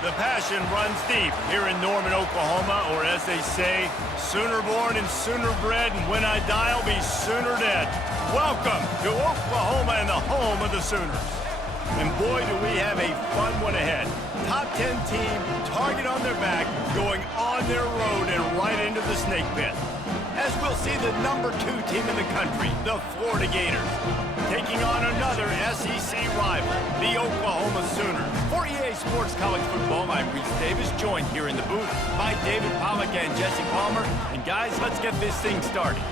The passion runs deep here in Norman, Oklahoma, or as they say, sooner born and sooner bred, and when I die, I'll be sooner dead. Welcome to Oklahoma and the home of the Sooners. And boy, do we have a fun one ahead. Top 10 team, target on their back, going on their road and right into the snake pit. As we'll see the number 2 team in the country, the Florida Gators, taking on another SEC rival, the Oklahoma Sooners. For EA Sports College Football, I'm Reese Davis, joined here in the booth by David Pollack and Jesse Palmer. And guys, let's get this thing started.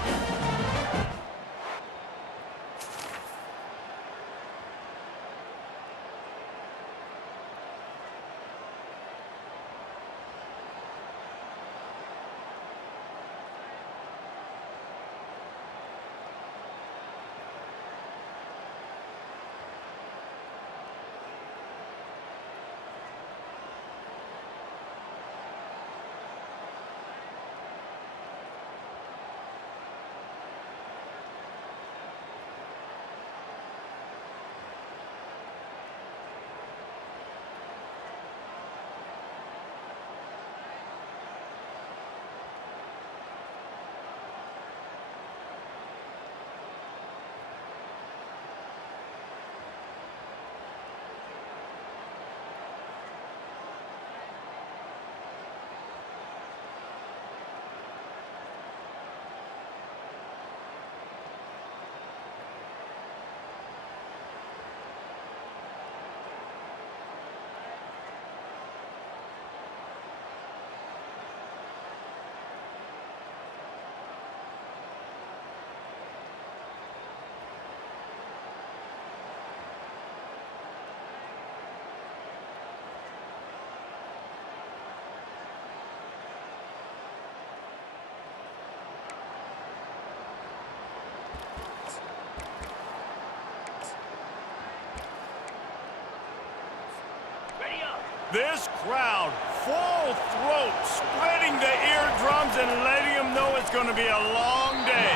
This crowd, full throat, spreading the eardrums and letting them know it's going to be a long day.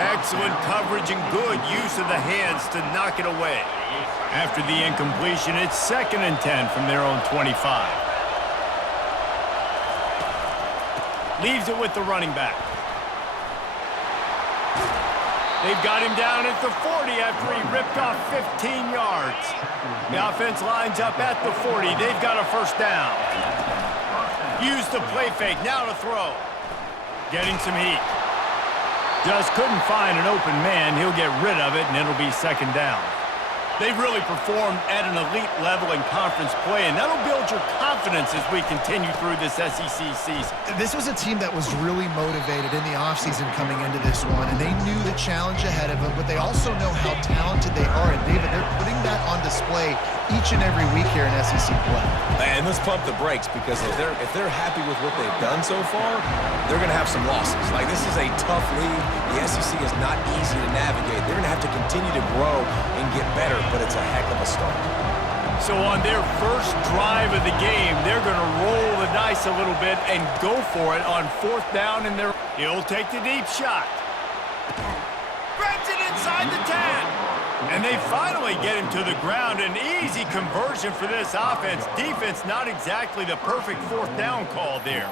Excellent coverage and good use of the hands to knock it away. After the incompletion, it's 2nd and 10 from their own 25. Leaves it with the running back. They've got him down at the 40 after he ripped off 15 yards. The offense lines up at the 40. They've got a first down. Use the play fake. Now to throw. Getting some heat. Just couldn't find an open man. He'll get rid of it, and it'll be 2nd down. They've really performed at an elite level in conference play, and that'll build your confidence as we continue through this SEC season. This was a team that was really motivated in the offseason coming into this one, and they knew the challenge ahead of them, but they also know how talented they are. And, David, they're putting that on display each and every week here in SEC play. And let's pump the brakes, because if they're happy with what they've done so far, they're going to have some losses. Like, this is a tough league. The SEC is not easy to navigate. They're going to have to continue to grow and get better, but it's a heck of a start. So on their first drive of the game, they're going to roll the dice a little bit and go for it on 4th down, and he'll take the deep shot. Grabs it inside the 10. And they finally get him to the ground. An easy conversion for this offense. Defense not exactly the perfect 4th down call there.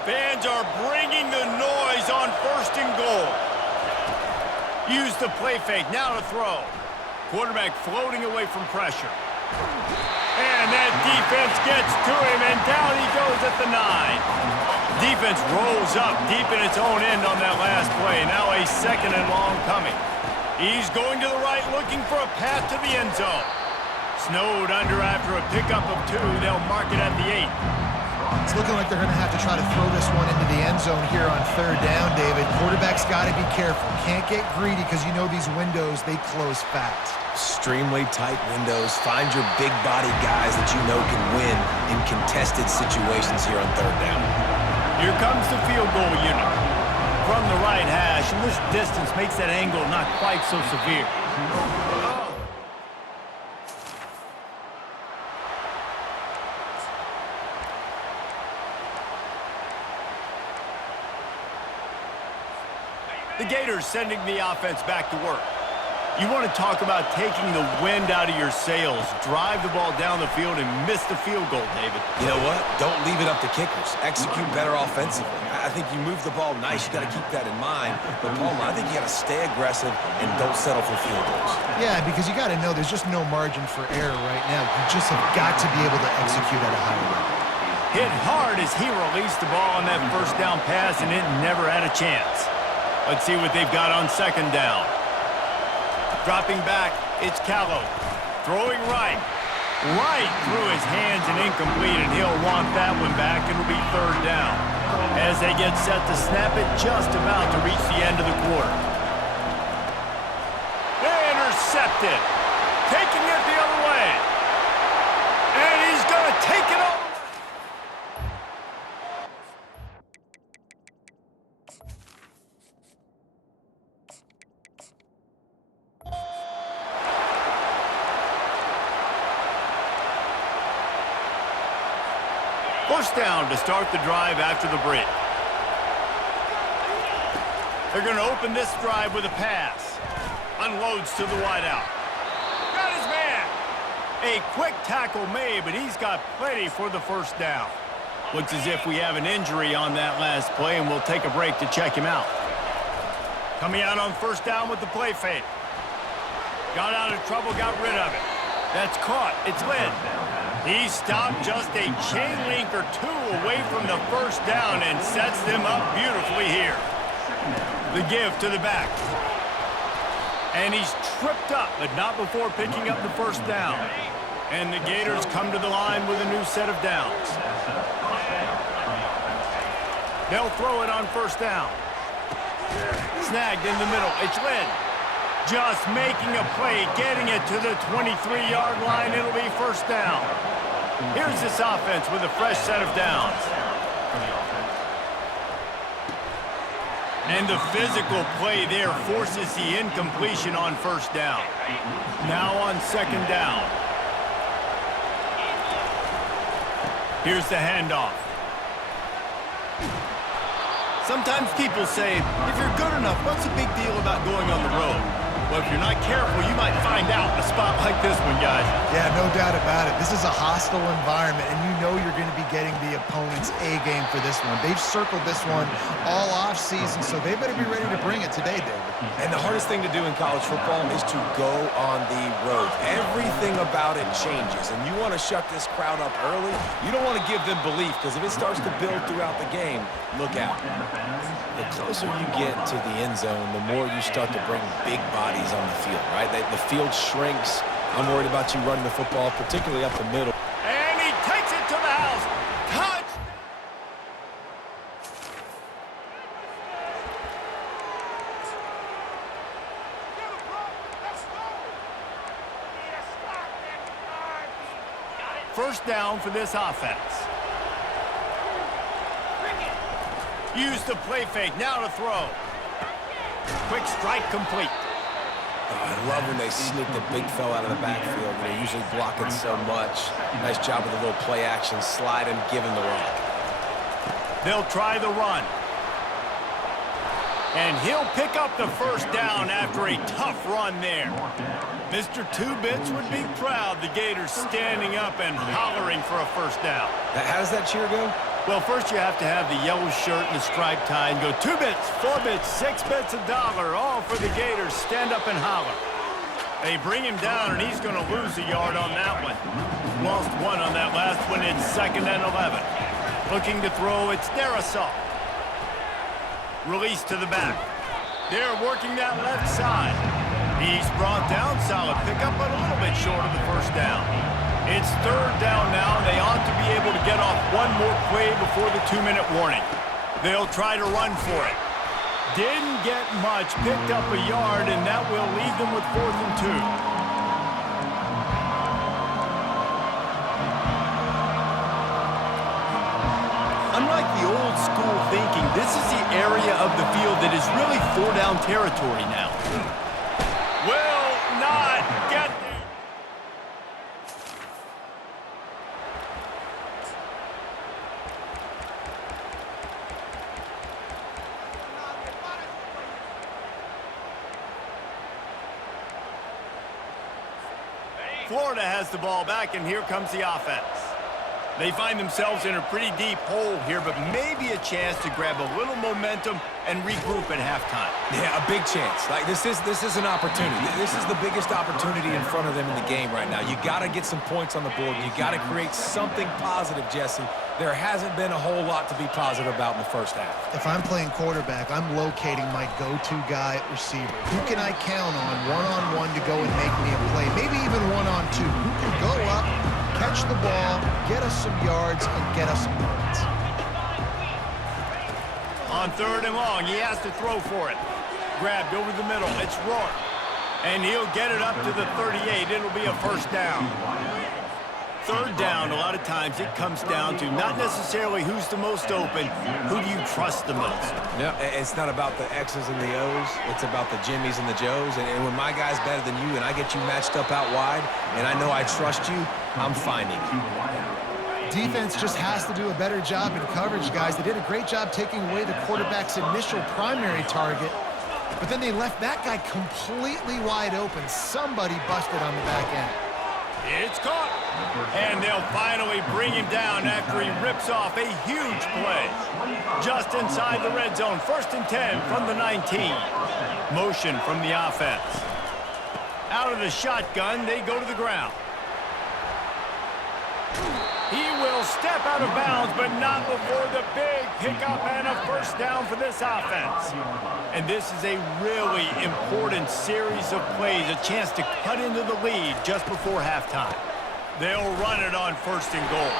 Fans are bringing the noise on 1st and goal. Use the play fake. Now to throw. Quarterback floating away from pressure. And that defense gets to him, and down he goes at the 9. Defense rolls up deep in its own end on that last play. Now a 2nd and long coming. He's going to the right, looking for a path to the end zone. Snowed under after a pickup of 2. They'll mark it at the 8. It's looking like they're going to have to try to throw this one into the end zone here on 3rd down, David. Quarterback's got to be careful. Can't get greedy because you know these windows, they close fast. Extremely tight windows. Find your big body guys that you know can win in contested situations here on 3rd down. Here comes the field goal unit. From the right hash, separation, this distance makes that angle not quite so severe. The Gators sending the offense back to work. You want to talk about taking the wind out of your sails. Drive the ball down the field and miss the field goal, David. You know what? Don't leave it up to kickers. Execute better offensively. I think you move the ball nice. You got to keep that in mind. But, Palmer, I think you got to stay aggressive and don't settle for field goals. Yeah, because you got to know there's just no margin for error right now. You just have got to be able to execute at a high level. Hit hard as he released the ball on that first down pass, and it never had a chance. Let's see what they've got on second down. Dropping back, it's Callow. Throwing right. Right through his hands and incomplete, and he'll want that one back. It'll be third down. As they get set to snap it, just about to reach the end of the quarter. Intercepted. Taking it the other way. And he's going to take it over. First down to start the drive after the break. They're going to open this drive with a pass. Unloads to the wideout. Got his man. A quick tackle made, but he's got plenty for the first down. Looks as if we have an injury on that last play, and we'll take a break to check him out. Coming out on first down with the play fake. Got out of trouble, got rid of it. That's caught. It's Lynn. He stopped just a chain link or two away from the first down and sets them up beautifully here. The give to the back. And he's tripped up, but not before picking up the first down. And the Gators come to the line with a new set of downs. They'll throw it on first down. Snagged in the middle. It's Lynn. Just making a play, getting it to the 23-yard line. It'll be first down. Here's this offense with a fresh set of downs. And the physical play there forces the incompletion on first down. Now on second down. Here's the handoff. Sometimes people say, if you're good enough, what's the big deal about going on the road? Well, if you're not careful, you might find out in a spot like this one, guys. Yeah, no doubt about it. This is a hostile environment, and you know you're going to be getting the opponent's A-game for this one. They've circled this one all off-season, so they better be ready to bring it today, David. And the hardest thing to do in college football is to go on the road. Everything about it changes, and you want to shut this crowd up early. You don't want to give them belief, because if it starts to build throughout the game, look out. The closer you get to the end zone, the more you start to bring big bodies on the field, right? The field shrinks. I'm worried about you running the football, particularly up the middle. And he takes it to the house. Touch! First down for this offense. Use the play fake, now to throw. Quick strike complete. I love when they sneak the big fella out of the backfield. They're usually blocking so much. Nice job with a little play action, slide and give him the rock. They'll try the run. And he'll pick up the first down after a tough run there. Mr. Two Bits would be proud. The Gators standing up and hollering for a first down. How does that cheer go? Well, first you have to have the yellow shirt and the striped tie and go 2 bits, 4 bits, 6 bits, $1, all for the Gators. Stand up and holler. They bring him down, and he's going to lose a yard on that one. Lost one on that last one. It's 2nd and 11. Looking to throw, it's Darrisaw. Release to the back. They're working that left side. He's brought down, solid pickup, but a little bit short of the first down. It's 3rd down now, and they ought to be able to get off one more play before the 2-minute warning. They'll try to run for it. Didn't get much, picked up a yard, and that will leave them with 4th and 2. Unlike the old school thinking, this is the area of the field that is really four-down territory now. Will not get there. Florida has the ball back, and here comes the offense. They find themselves in a pretty deep hole here, but maybe a chance to grab a little momentum and regroup at halftime. Yeah, a big chance. Like this is an opportunity. This is the biggest opportunity in front of them in the game right now. You got to get some points on the board. You got to create something positive, Jesse. There hasn't been a whole lot to be positive about in the first half. If I'm playing quarterback, I'm locating my go-to guy at receiver. Who can I count on one-on-one to go and make me a play? Maybe even one-on-two. Who can go up, catch the ball, get us some yards, and get us some points? On 3rd and long, he has to throw for it. Grabbed over the middle. It's Rourke. And he'll get it up to the 38. It'll be a first down. 3rd down, a lot of times it comes down to not necessarily who's the most open, who do you trust the most? Yeah, it's not about the X's and the O's. It's about the Jimmies and the Joes. And when my guy's better than you and I get you matched up out wide and I know I trust you, I'm finding you. Defense just has to do a better job in coverage, guys. They did a great job taking away the quarterback's initial primary target, but then they left that guy completely wide open. Somebody busted on the back end. It's caught. And they'll finally bring him down after he rips off a huge play. Just inside the red zone. 1st and 10 from the 19. Motion from the offense. Out of the shotgun, they go to the ground. He will step out of bounds, but not before the big pickup and a first down for this offense. And this is a really important series of plays, a chance to cut into the lead just before halftime. They'll run it on 1st and goal.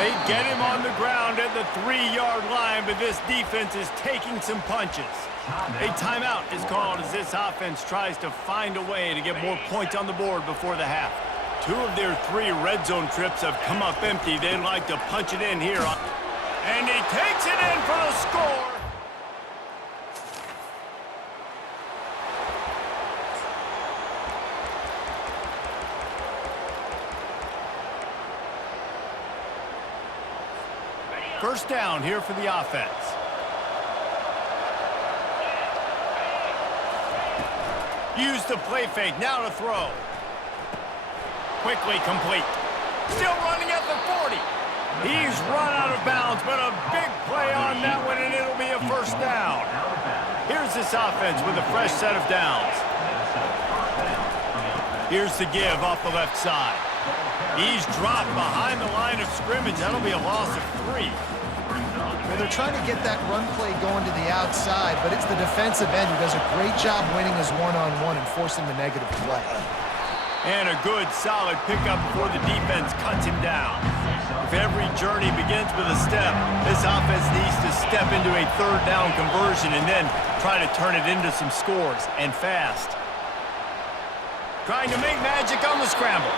They get him on the ground at the 3-yard line, but this defense is taking some punches. A timeout is called as this offense tries to find a way to get more points on the board before the half. 2 of their 3 red zone trips have come up empty. They'd like to punch it in here. And he takes it in for the score. First down here for the offense. Use the play fake. Now to throw. Quickly complete. Still running at the 40. He's run out of bounds, but a big play on that one, and it'll be a first down. Here's this offense with a fresh set of downs. Here's the give off the left side. He's dropped behind the line of scrimmage. That'll be a loss of 3. Well, they're trying to get that run play going to the outside, but it's the defensive end who does a great job winning his one-on-one and forcing the negative play. And a good, solid pickup before the defense cuts him down. If every journey begins with a step, this offense needs to step into a 3rd down conversion and then try to turn it into some scores, and fast. Trying to make magic on the scramble.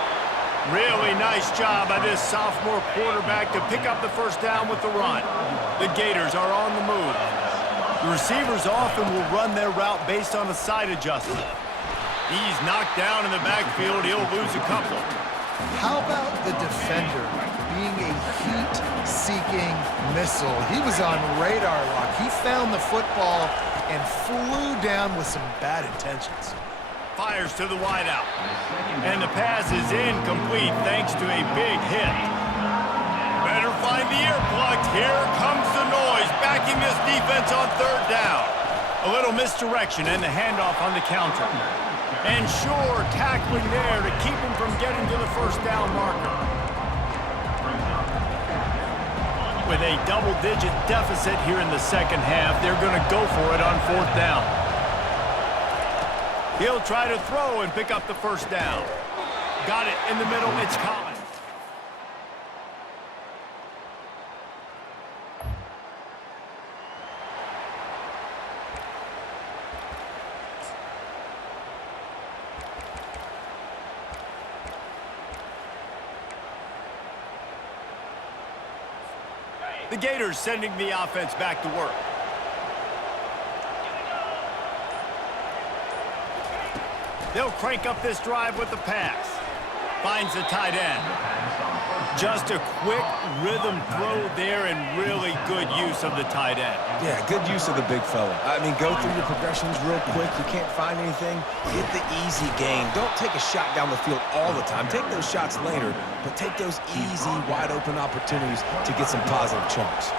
Really nice job by this sophomore quarterback to pick up the first down with the run. The Gators are on the move. The receivers often will run their route based on a side adjustment. He's knocked down in the backfield. He'll lose a couple. How about the defender being a heat-seeking missile? He was on radar lock. He found the football and flew down with some bad intentions. Fires to the wideout. And the pass is incomplete thanks to a big hit. Better find the earplugs. Here comes the noise, backing this defense on 3rd down. A little misdirection and the handoff on the counter. And sure, tackling there to keep him from getting to the first down marker. With a double-digit deficit here in the second half, they're going to go for it on 4th down. He'll try to throw and pick up the first down. Got it in the middle. It's Collins. The Gators sending the offense back to work. They'll crank up this drive with the pass. Finds the tight end. Just a quick rhythm throw there and really good use of the tight end. Yeah, good use of the big fella. I mean, go through your progressions real quick. You can't find anything. Get the easy gain. Don't take a shot down the field all the time. Take those shots later, but take those easy, wide-open opportunities to get some positive chunks.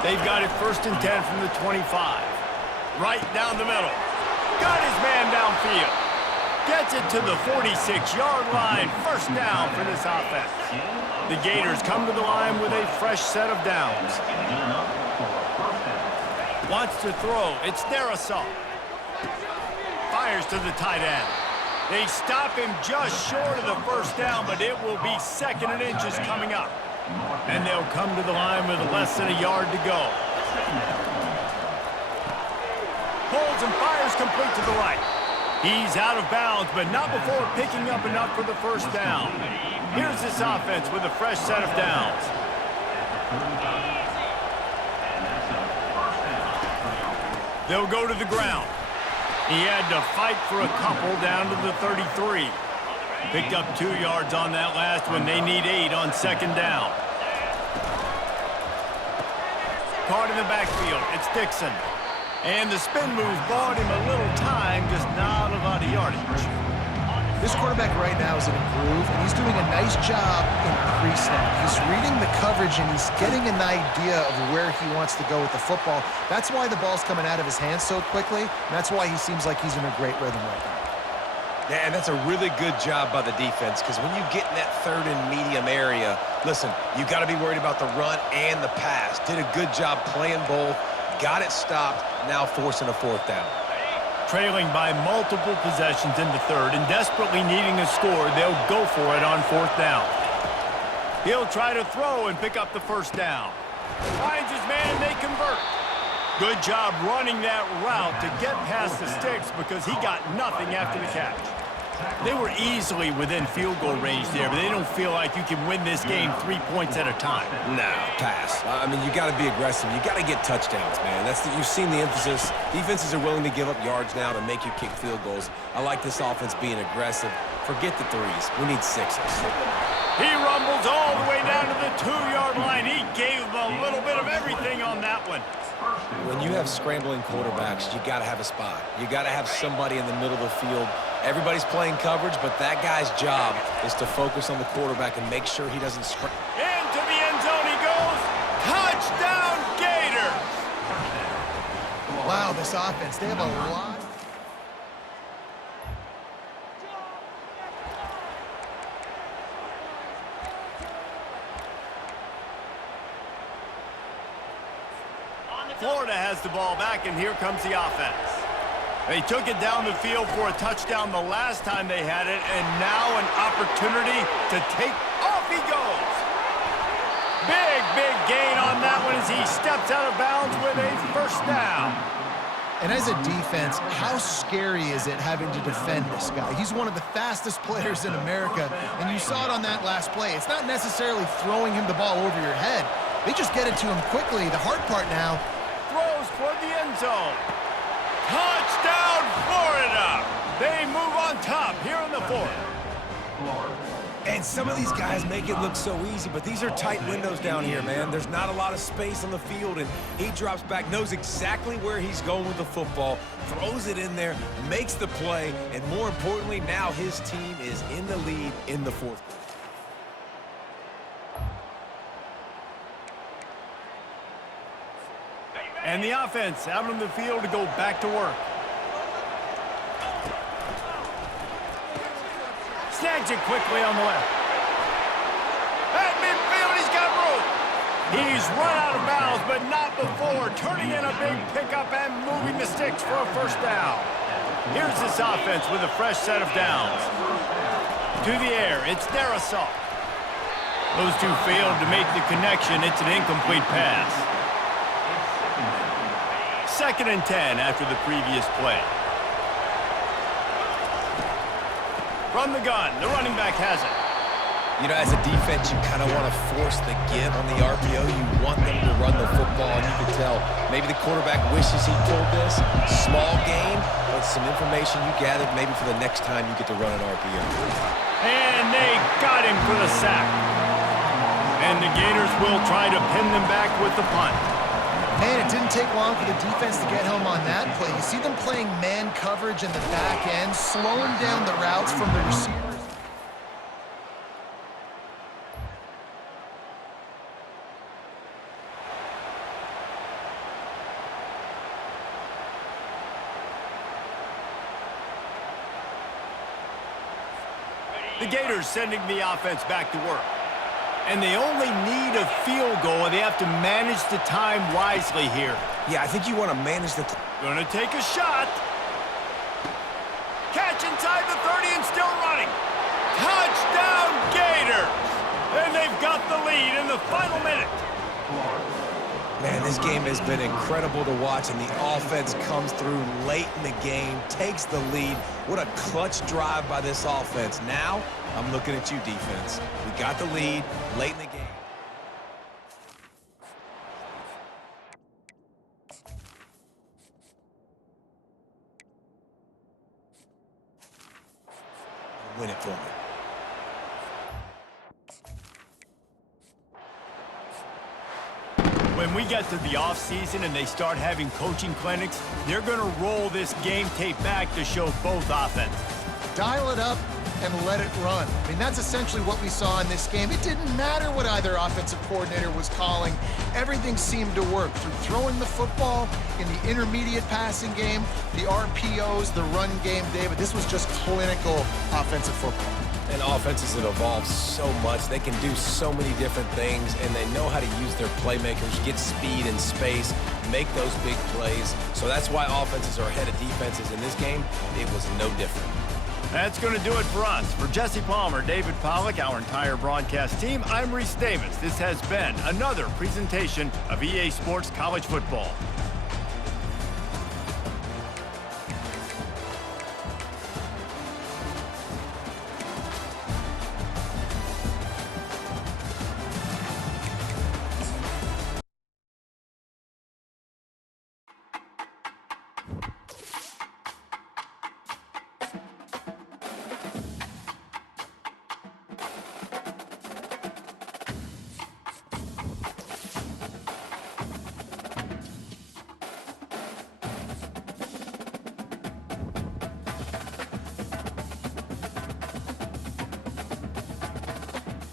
They've got it 1st and 10 from the 25. Right down the middle. Got his man downfield. Gets it to the 46-yard line. 1st down for this offense. The Gators come to the line with a fresh set of downs. Wants to throw. It's Darrisaw. Fires to the tight end. They stop him just short of the 1st down, but it will be 2nd and inches coming up. And they'll come to the line with less than a yard to go. Pulls and fires complete to the right. He's out of bounds, but not before picking up enough for the 1st down. Here's this offense with a fresh set of downs. They'll go to the ground. He had to fight for a couple down to the 33. Picked up 2 yards on that last one. They need 8 on 2nd down. Caught in the backfield. It's Dixon. And the spin move bought him a little time, just not a lot of yardage. This quarterback right now is in a groove, and he's doing a nice job in pre-snap. He's reading the coverage, and he's getting an idea of where he wants to go with the football. That's why the ball's coming out of his hands so quickly, and that's why he seems like he's in a great rhythm right now. Yeah, and that's a really good job by the defense, because when you get in that 3rd and medium area, listen, you got to be worried about the run and the pass. Did a good job playing both, got it stopped, now forcing a 4th down. Trailing by multiple possessions in the 3rd and desperately needing a score, they'll go for it on 4th down. He'll try to throw and pick up the 1st down. Finds his man and they convert. Good job running that route to get past the sticks because he got nothing after the catch. They were easily within field goal range there, but they don't feel like you can win this game 3 points at a time. No, pass. I mean, you got to be aggressive. You got to get touchdowns, man. You've seen the emphasis. Defenses are willing to give up yards now to make you kick field goals. I like this offense being aggressive. Forget the 3s. We need 6s. He rumbles all the way down to the 2-yard line. He gave them a little bit of everything on that one. When you have scrambling quarterbacks, you got to have a spot. You got to have somebody in the middle of the field. Everybody's playing coverage, but that guy's job is to focus on the quarterback and make sure he doesn't scramble. Into the end zone he goes. Touchdown, Gators! Wow, this offense, they have a lot. Florida has the ball back, and here comes the offense. They took it down the field for a touchdown the last time they had it, and now an opportunity to take off he goes. Big gain on that one as he steps out of bounds with a 1st down. And as a defense, how scary is it having to defend this guy? He's one of the fastest players in America, and you saw it on that last play. It's not necessarily throwing him the ball over your head. They just get it to him quickly. The hard part now, throws toward the end zone. Touchdown, Florida! They move on top here in the 4th. And some of these guys make it look so easy, but these are tight windows down here, man. There's not a lot of space on the field, and he drops back, knows exactly where he's going with the football, throws it in there, makes the play, and more importantly, now his team is in the lead in the 4th. And the offense out on the field to go back to work. Snags it quickly on the left. At midfield, he's got room. He's run out of bounds, but not before turning in a big pickup and moving the sticks for a 1st down. Here's this offense with a fresh set of downs. To the air, it's Darrisaw. Those two failed to make the connection. It's an incomplete pass. 2nd and 10 after the previous play. From the gun, the running back has it. You know, as a defense, you kind of want to force the give on the RPO. You want them to run the football, and you can tell maybe the quarterback wishes he pulled this. Small gain, but some information you gathered maybe for the next time you get to run an RPO. And they got him for the sack. And the Gators will try to pin them back with the punt. Man, it didn't take long for the defense to get home on that play. You see them playing man coverage in the back end, slowing down the routes from the receivers. The Gators sending the offense back to work. And they only need a field goal, and they have to manage the time wisely here. Yeah, I think you want to manage the time. Gonna take a shot. Catch inside the 30 and still running. Touchdown, Gators! And they've got the lead in the final minute. Man, this game has been incredible to watch, and the offense comes through late in the game, takes the lead. What a clutch drive by this offense. Now, I'm looking at you, defense. We got the lead late in the game. Win it for me. When we get to the offseason and they start having coaching clinics, they're going to roll this game tape back to show both offenses. Dial it up and let it run. I mean, that's essentially what we saw in this game. It didn't matter what either offensive coordinator was calling. Everything seemed to work through throwing the football in the intermediate passing game, the RPOs, the run game, David. This was just clinical offensive football. And offenses have evolved so much. They can do so many different things, and they know how to use their playmakers, get speed and space, make those big plays. So that's why offenses are ahead of defenses in this game. It was no different. That's going to do it for us. For Jesse Palmer, David Pollack, our entire broadcast team, I'm Reese Davis. This has been another presentation of EA Sports College Football.